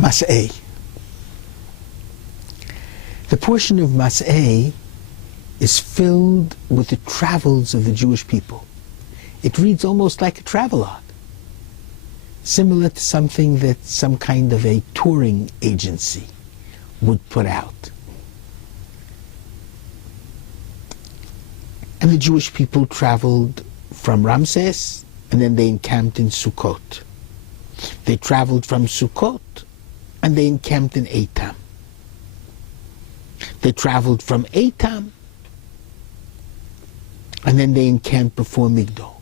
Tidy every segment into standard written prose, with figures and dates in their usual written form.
Masei. The portion of Masei is filled with the travels of the Jewish people. It reads almost like a travelogue, similar to something that some kind of a touring agency would put out. And the Jewish people traveled from Ramses, and then they encamped in Sukkot. They traveled from Sukkot, and they encamped in Eitam. They traveled from Eitam, and then they encamped before Migdol,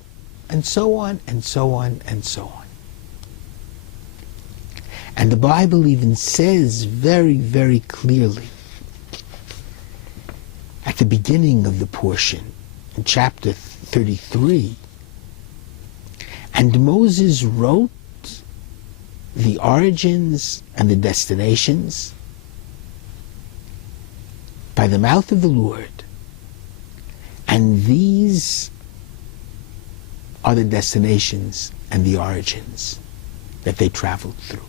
and so on, and so on, and so on. And the Bible even says very, very clearly at the beginning of the portion, in chapter 33, and Moses wrote the origins and the destinations by the mouth of the Lord, and these are the destinations and the origins that they traveled through.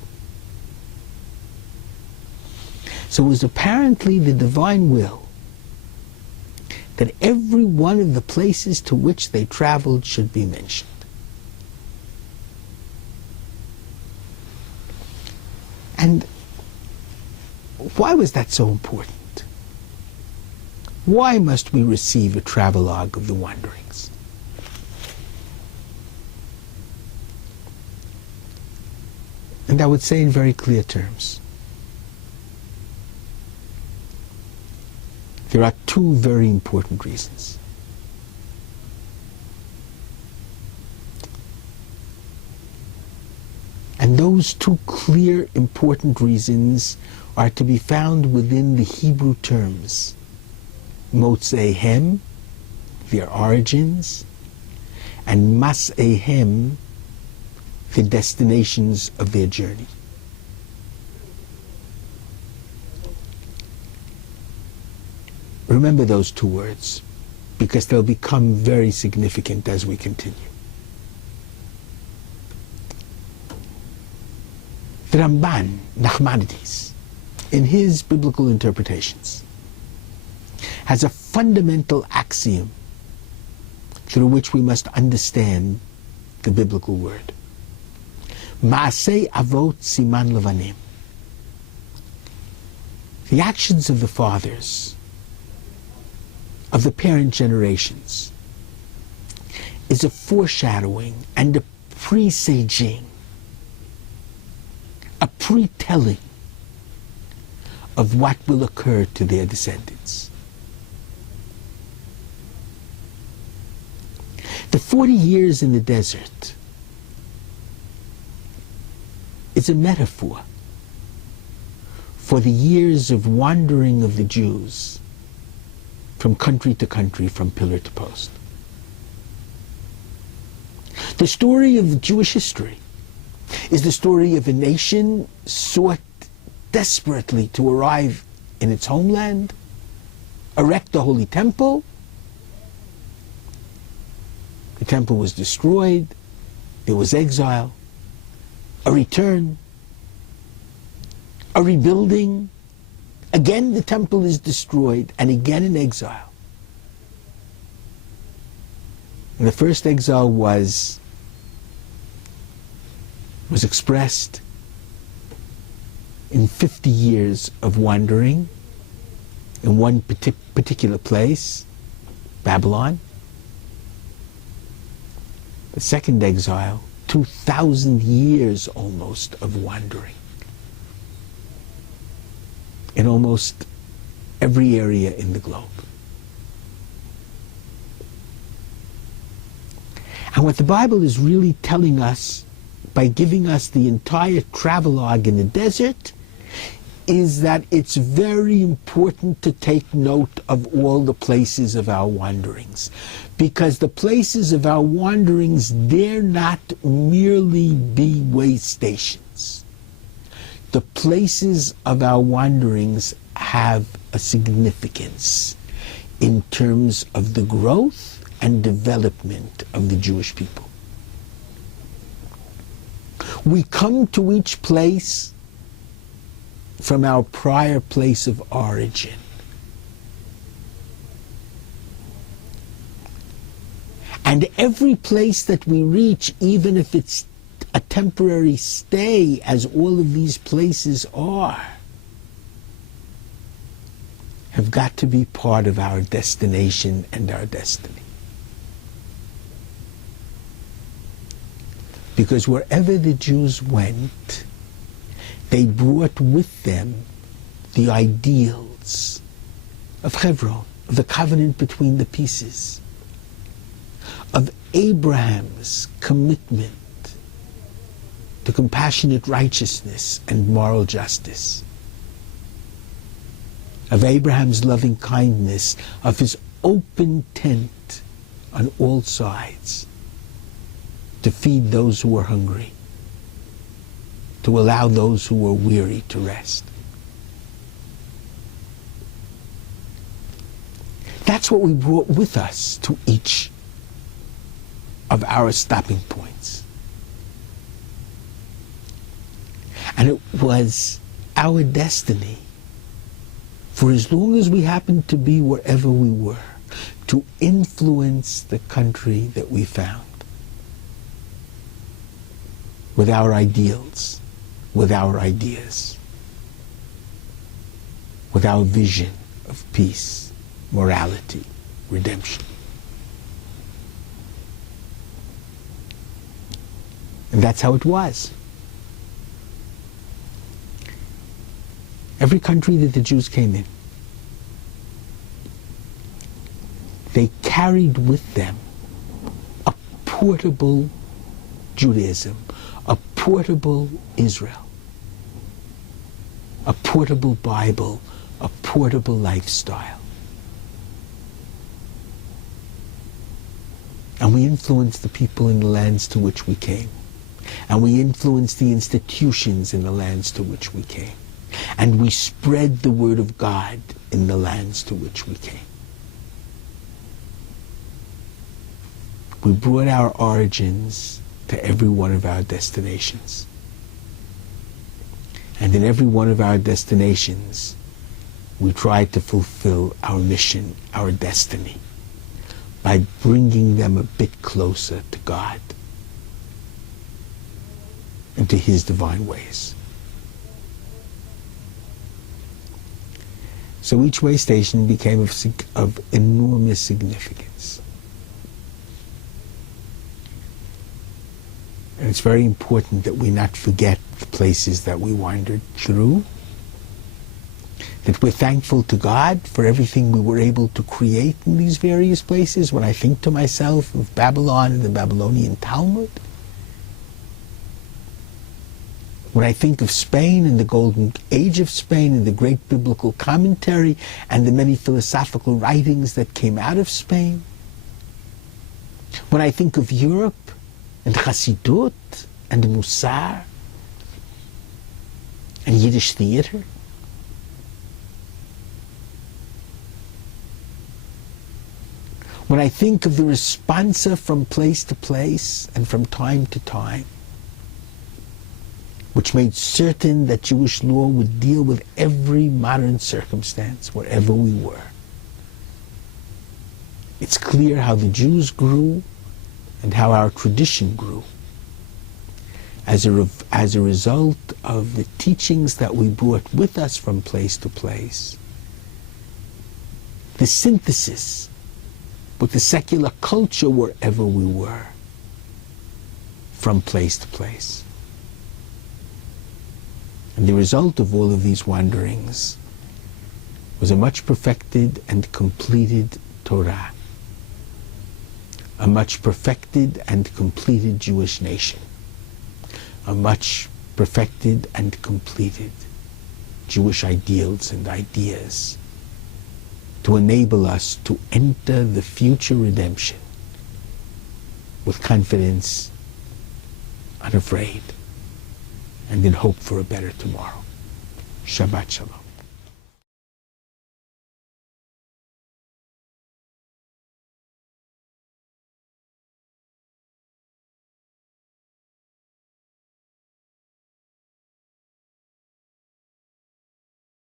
So it was apparently the divine will that every one of the places to which they traveled should be mentioned. And why was that so important? Why must we receive a travelogue of the wanderings? And I would say in very clear terms, there are two very important reasons. And those two clear, important reasons are to be found within the Hebrew terms Motzehem, their origins, and Masehem, the destinations of their journey. Remember those two words, because they'll become very significant as we continue. The Ramban, Nachmanides, in his biblical interpretations, has a fundamental axiom through which we must understand the biblical word. Masei avot siman levanim. The actions of the fathers, of the parent generations, is a foreshadowing and a presaging, a pre-telling of what will occur to their descendants. The 40 years in the desert is a metaphor for the years of wandering of the Jews from country to country, from pillar to post. The story of Jewish history is the story of a nation sought desperately to arrive in its homeland, erect the Holy Temple. The temple was destroyed, there was exile, a return, a rebuilding. Again the temple is destroyed, and again in exile. And the first exile was expressed in 50 years of wandering in one particular place, Babylon. The second exile, 2,000 years almost of wandering in almost every area in the globe. And what the Bible is really telling us by giving us the entire travelogue in the desert is that it's very important to take note of all the places of our wanderings. Because the places of our wanderings dare not merely be way stations. The places of our wanderings have a significance in terms of the growth and development of the Jewish people. We come to each place from our prior place of origin. And every place that we reach, even if it's a temporary stay, as all of these places are, have got to be part of our destination and our destiny. Because wherever the Jews went, they brought with them the ideals of Hebron, of the covenant between the pieces, of Abraham's commitment to compassionate righteousness and moral justice, of Abraham's loving kindness, of his open tent on all sides to feed those who were hungry, to allow those who were weary to rest. That's what we brought with us to each of our stopping points. And it was our destiny, for as long as we happened to be wherever we were, to influence the country that we found with our ideals, with our ideas, with our vision of peace, morality, redemption. And that's how it was. Every country that the Jews came in, they carried with them a portable Judaism, a portable Israel, a portable Bible, a portable lifestyle. And we influenced the people in the lands to which we came. And we influenced the institutions in the lands to which we came. And we spread the word of God in the lands to which we came. We brought our origins to every one of our destinations. And in every one of our destinations, we tried to fulfill our mission, our destiny, by bringing them a bit closer to God and to His divine ways. So each way station became of enormous significance. And it's very important that we not forget the places that we wandered through, that we're thankful to God for everything we were able to create in these various places. When I think to myself of Babylon and the Babylonian Talmud, when I think of Spain and the golden age of Spain and the great biblical commentary and the many philosophical writings that came out of Spain, when I think of Europe and Chassidut and Musar and Yiddish theater, when I think of the responsa from place to place and from time to time, which made certain that Jewish law would deal with every modern circumstance wherever we were, it's clear how the Jews grew and how our tradition grew as a result of the teachings that we brought with us from place to place, the synthesis with the secular culture wherever we were, from place to place. And the result of all of these wanderings was a much perfected and completed Torah, a much perfected and completed Jewish nation, a much perfected and completed Jewish ideals and ideas to enable us to enter the future redemption with confidence, unafraid, and in hope for a better tomorrow. Shabbat Shalom.